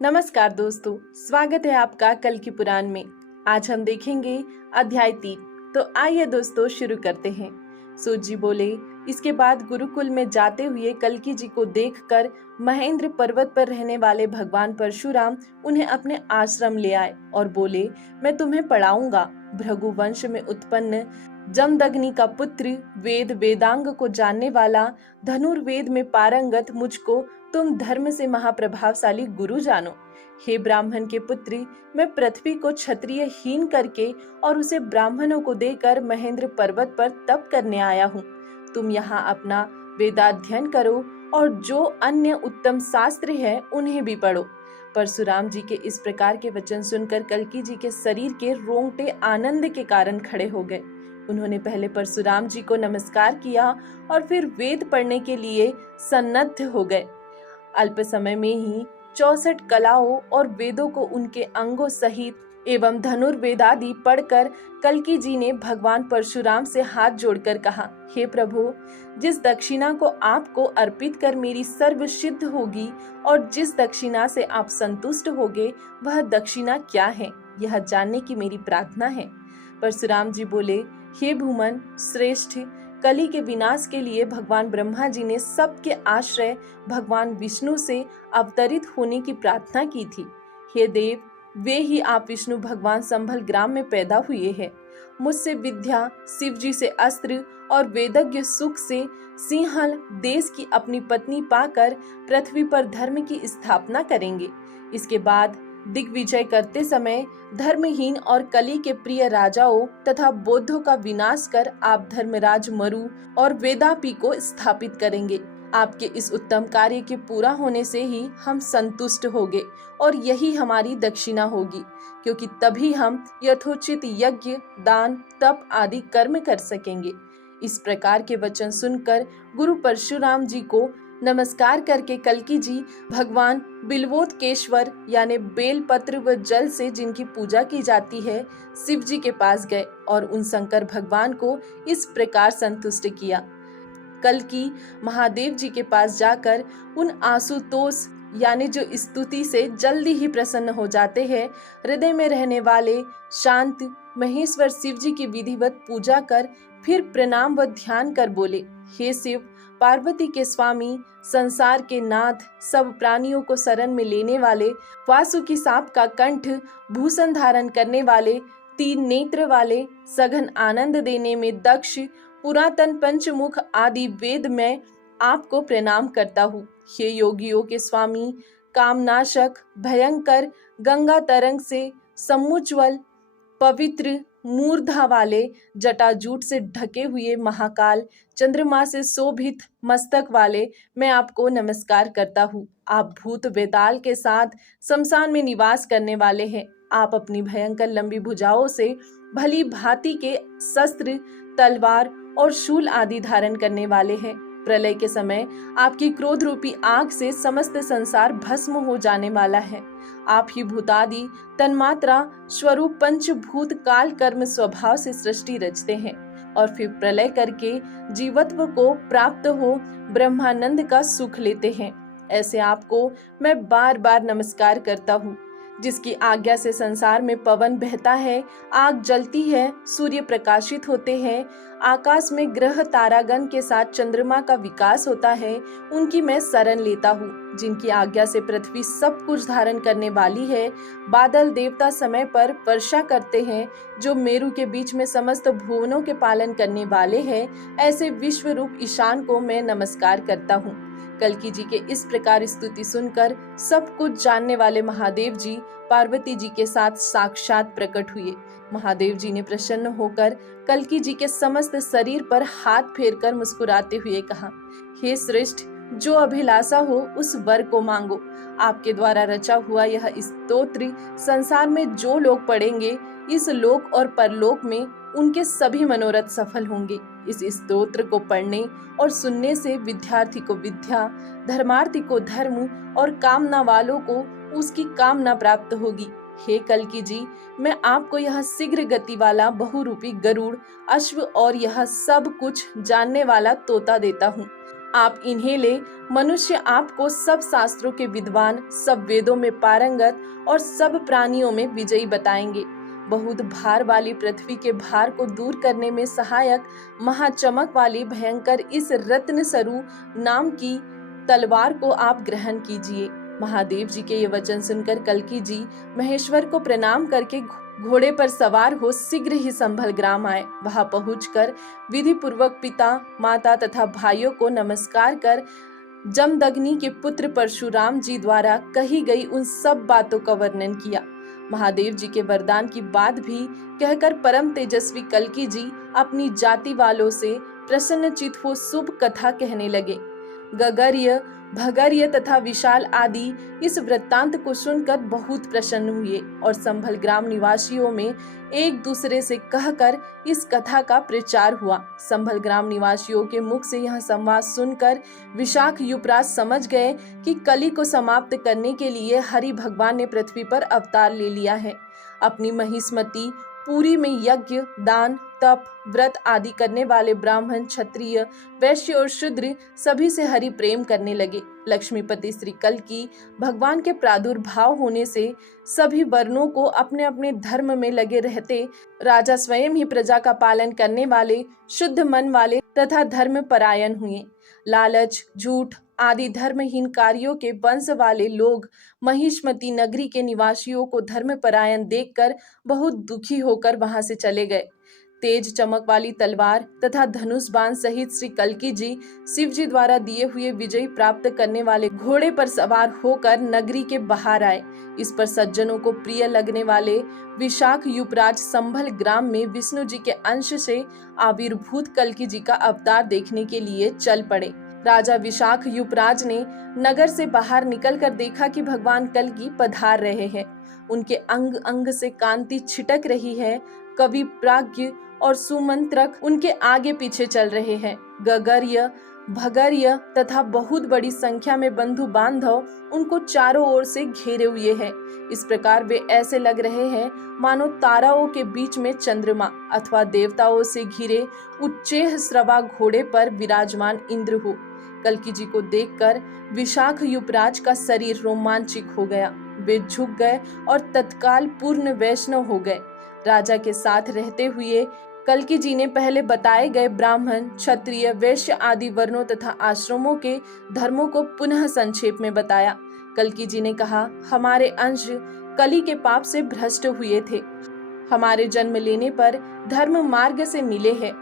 नमस्कार दोस्तों, स्वागत है आपका कल की पुराण में। आज हम देखेंगे अध्याय 3। तो आइए दोस्तों शुरू करते हैं। सूत जी बोले, इसके बाद गुरुकुल में जाते हुए कल्की जी को देखकर महेंद्र पर्वत पर रहने वाले भगवान परशुराम उन्हें अपने आश्रम ले आए और बोले, मैं तुम्हें पढ़ाऊंगा। भृगु वंश में उत्पन्न जमदग्नि का पुत्र, वेद वेदांग को जानने वाला, धनुर्वेद में पारंगत मुझको तुम धर्म से महाप्रभावशाली गुरु जानो। हे ब्राह्मण के पुत्री, मैं पृथ्वी को क्षत्रिय हीन करके और उसे ब्राह्मणों को देकर महेंद्र पर्वत पर तप करने आया हूँ। तुम यहाँ अपना वेदाध्ययन करो और जो अन्य उत्तम शास्त्र है उन्हें भी पढ़ो। परशुराम जी के इस प्रकार के वचन सुनकर कल्की जी के शरीर के रोंगटे आनंद के कारण खड़े हो गए। उन्होंने पहले परशुराम जी को नमस्कार किया और फिर वेद पढ़ने के लिए सन्नद्ध हो गए। अल्प समय में ही 64 कलाओं और वेदों को उनके अंगों सहित एवं धनुर्वेद आदि पढ़कर कल्की जी ने भगवान परशुराम से हाथ जोड़कर कहा, हे प्रभु, जिस दक्षिणा को आपको अर्पित कर मेरी सर्व सिद्ध होगी और जिस दक्षिणा से आप संतुष्ट होगे वह दक्षिणा क्या है, यह जानने की मेरी प्रार्थना है। परशुराम जी बोले, हे भूमन श्रेष्ठ, कली के विनाश के लिए भगवान ब्रह्मा जी ने सबके आश्रय भगवान विष्णु से अवतरित होने की प्रार्थना की थी। हे देव, वे ही आप विष्णु भगवान संभल ग्राम में पैदा हुए हैं। मुझसे विद्या, शिव जी से अस्त्र और वेदज्ञ सुख से सिंहल देश की अपनी पत्नी पाकर पृथ्वी पर धर्म की स्थापना करेंगे। इसके बाद दिग्विजय करते समय धर्महीन और कली के प्रिय राजाओं तथा बौद्धों का विनाश कर आप धर्मराज मरु और वेदापी को स्थापित करेंगे। आपके इस उत्तम कार्य के पूरा होने से ही हम संतुष्ट होंगे और यही हमारी दक्षिणा होगी, क्योंकि तभी हम यथोचित यज्ञ, दान, तप आदि कर्म कर सकेंगे। इस प्रकार के वचन सुनकर गुरु परशुराम जी को नमस्कार करके कल्की जी भगवान बिल्वोत्केश्वर यानी बेलपत्र व जल से जिनकी पूजा की जाती है शिव जी के पास गए और उन शंकर भगवान को इस प्रकार संतुष्ट किया। कल्की महादेव जी के पास जाकर उन आशुतोष यानी जो स्तुति से जल्दी ही प्रसन्न हो जाते हैं, हृदय में रहने वाले शांत महेश्वर शिव जी की विधिवत पूजा कर फिर प्रणाम व ध्यान कर बोले, हे शिव, पार्वती के स्वामी, संसार के नाथ, सब प्राणियों को शरण में लेने वाले, वासुकी सांप का कंठ भूषण धारण करने वाले, 3 नेत्र वाले, सघन आनंद देने में दक्ष, पुरातन पंचमुख आदि वेद में आपको प्रणाम करता हूँ। हे योगियों के स्वामी, कामनाशक, भयंकर, गंगा तरंग से समुज्वल, पवित्र मूर्धा वाले, जटाजूट से ढके हुए महाकाल, चंद्रमा से शोभित मस्तक वाले, मैं आपको नमस्कार करता हूँ। आप भूत वेताल के साथ शमशान में निवास करने वाले हैं। आप अपनी भयंकर लंबी भुजाओं से भली भांति के शस्त्र, तलवार और शूल आदि धारण करने वाले हैं। प्रलय के समय आपकी क्रोध रूपी आग से समस्त संसार भस्म हो जाने वाला है। आप ही भूतादि तन्मात्रा स्वरूप पंचभूत काल कर्म स्वभाव से सृष्टि रचते हैं और फिर प्रलय करके जीवत्व को प्राप्त हो ब्रह्मानंद का सुख लेते हैं। ऐसे आपको मैं बार बार नमस्कार करता हूँ, जिसकी आज्ञा से संसार में पवन बहता है, आग जलती है, सूर्य प्रकाशित होते हैं, आकाश में ग्रह तारागण के साथ चंद्रमा का विकास होता है, उनकी मैं शरण लेता हूँ। जिनकी आज्ञा से पृथ्वी सब कुछ धारण करने वाली है, बादल देवता समय पर वर्षा करते हैं, जो मेरु के बीच में समस्त भुवनों के पालन करने वाले हैं, ऐसे विश्व रूप ईशान को मैं नमस्कार करता हूँ। कल्की जी के इस प्रकार स्तुति सुनकर सब कुछ जानने वाले महादेव जी पार्वती जी के साथ साक्षात प्रकट हुए। महादेव जी ने प्रसन्न होकर कल्की जी के समस्त शरीर पर हाथ फेरकर मुस्कुराते हुए कहा, हे श्रेष्ठ, जो अभिलाषा हो उस वर को मांगो। आपके द्वारा रचा हुआ यह स्तोत्र संसार में जो लोग पढ़ेंगे, इस लोक और परलोक में उनके सभी मनोरथ सफल होंगे। इस स्तोत्र को पढ़ने और सुनने से विद्यार्थी को विद्या, धर्मार्थी को धर्म और कामना वालों को उसकी कामना प्राप्त होगी। हे कल्की जी, मैं आपको यह शीघ्र गति वाला बहुरूपी गरुड़, अश्व और यह सब कुछ जानने वाला तोता देता हूँ। आप इन्हें ले, मनुष्य आपको सब शास्त्रों के विद्वान, सब वेदों में पारंगत और सब प्राणियों में विजयी बताएंगे। बहुत भार वाली पृथ्वी के भार को दूर करने में सहायक महाचमक वाली भयंकर इस रत्न सरु नाम की तलवार को आप ग्रहण कीजिए। महादेव जी के ये वचन सुनकर कल्की जी महेश्वर को प्रणाम करके घोड़े पर सवार हो शीघ्र ही संभल ग्राम आए। वहां पहुंचकर विधि पूर्वक पिता, माता तथा भाइयों को नमस्कार कर जमदग्नि के पुत्र परशुराम जी द्वारा कही गई उन सब बातों का वर्णन किया। महादेव जी के वरदान की बात भी कहकर परम तेजस्वी कल्की जी अपनी जाति वालों से प्रसन्नचित हो शुभ कथा कहने लगे। गगर्य, भगर्य तथा विशाल आदि इस वृत्तांत को सुनकर बहुत प्रसन्न हुए और संभल ग्राम निवासियों में एक दूसरे से कहकर इस कथा का प्रचार हुआ। संभल ग्राम निवासियों के मुख से यह संवाद सुनकर विशाख युवराज समझ गए कि कली को समाप्त करने के लिए हरि भगवान ने पृथ्वी पर अवतार ले लिया है। अपनी महिष्मती पुरी में यज्ञ, दान, तप, व्रत आदि करने वाले ब्राह्मण, क्षत्रिय, वैश्य और शूद्र सभी से हरि प्रेम करने लगे। लक्ष्मीपति श्री कल्की भगवान के प्रादुर्भाव होने से सभी वर्णों को अपने अपने धर्म में लगे रहते राजा स्वयं ही प्रजा का पालन करने वाले, शुद्ध मन वाले तथा धर्म परायण हुए। लालच, झूठ आदि धर्महीन कार्यों के वंश वाले लोग महिष्मती नगरी के निवासियों को धर्मपरायण देखकर बहुत दुखी होकर वहां से चले गए। तेज चमक वाली तलवार तथा धनुष बाण सहित श्री कल्की जी शिव जी द्वारा दिए हुए विजय प्राप्त करने वाले घोड़े पर सवार होकर नगरी के बाहर आए। इस पर सज्जनों को प्रिय लगने वाले विशाख युवराज संभल ग्राम में विष्णु जी के अंश से आविर्भूत कल्की जी का अवतार देखने के लिए चल पड़े। राजा विशाख युवराज ने नगर से बाहर निकलकर देखा कि भगवान कल्की पधार रहे हैं। उनके अंग अंग से कांति छिटक रही है। कवि, प्राज्ञ और सुमंत्रक उनके आगे पीछे चल रहे हैं। गगर्य, भगर्य तथा बहुत बड़ी संख्या में बंधु बांधव उनको चारों ओर से घेरे हुए हैं। इस प्रकार वे ऐसे लग रहे हैं मानो ताराओं के बीच में चंद्रमा अथवा देवताओं से घिरे उच्चेह श्रवा घोड़े पर विराजमान इंद्र हो। कल्की जी को देखकर विशाख युवराज का शरीर रोमांचित हो गया। वे झुक गए और तत्काल पूर्ण वैष्णव हो गए। राजा के साथ रहते हुए कल्की जी ने पहले बताए गए ब्राह्मण, क्षत्रिय, वैश्य आदि वर्णों तथा आश्रमों के धर्मों को पुनः संक्षेप में बताया। कल्की जी ने कहा, हमारे अंश कली के पाप से भ्रष्ट हुए थे। हमारे जन्म लेने पर धर्म मार्ग से मिले हैं।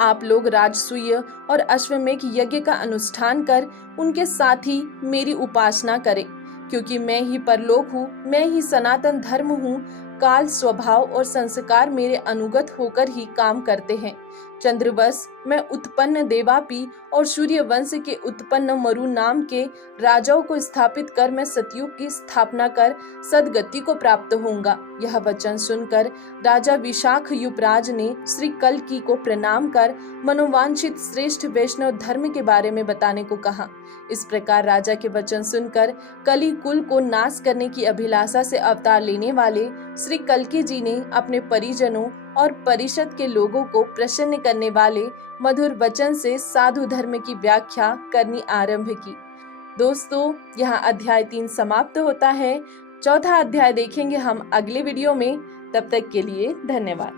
आप लोग राजसूय और अश्वमेध यज्ञ का अनुष्ठान कर उनके साथ ही मेरी उपासना करें, क्योंकि मैं ही परलोक हूँ, मैं ही सनातन धर्म हूँ। काल, स्वभाव और संस्कार मेरे अनुगत होकर ही काम करते हैं। चंद्रवश मैं उत्पन्न देवापी और सूर्य वंश के उत्पन्न मरु नाम के राजाओं को स्थापित कर मैं सतयुग की स्थापना कर सदगति को प्राप्त होऊंगा। यह वचन सुनकर राजा विशाख युवराज ने श्री कल्की को प्रणाम कर मनोवांछित श्रेष्ठ वैष्णव धर्म के बारे में बताने को कहा। इस प्रकार राजा के वचन सुनकर कली कुल को नाश करने की अभिलाषा से अवतार लेने वाले श्री कल्की जी ने अपने परिजनों और परिषद के लोगों को प्रसन्न करने वाले मधुर वचन से साधु धर्म की व्याख्या करनी आरंभ की। दोस्तों, यहाँ अध्याय 3 समाप्त होता है। चौथा अध्याय देखेंगे हम अगले वीडियो में। तब तक के लिए धन्यवाद।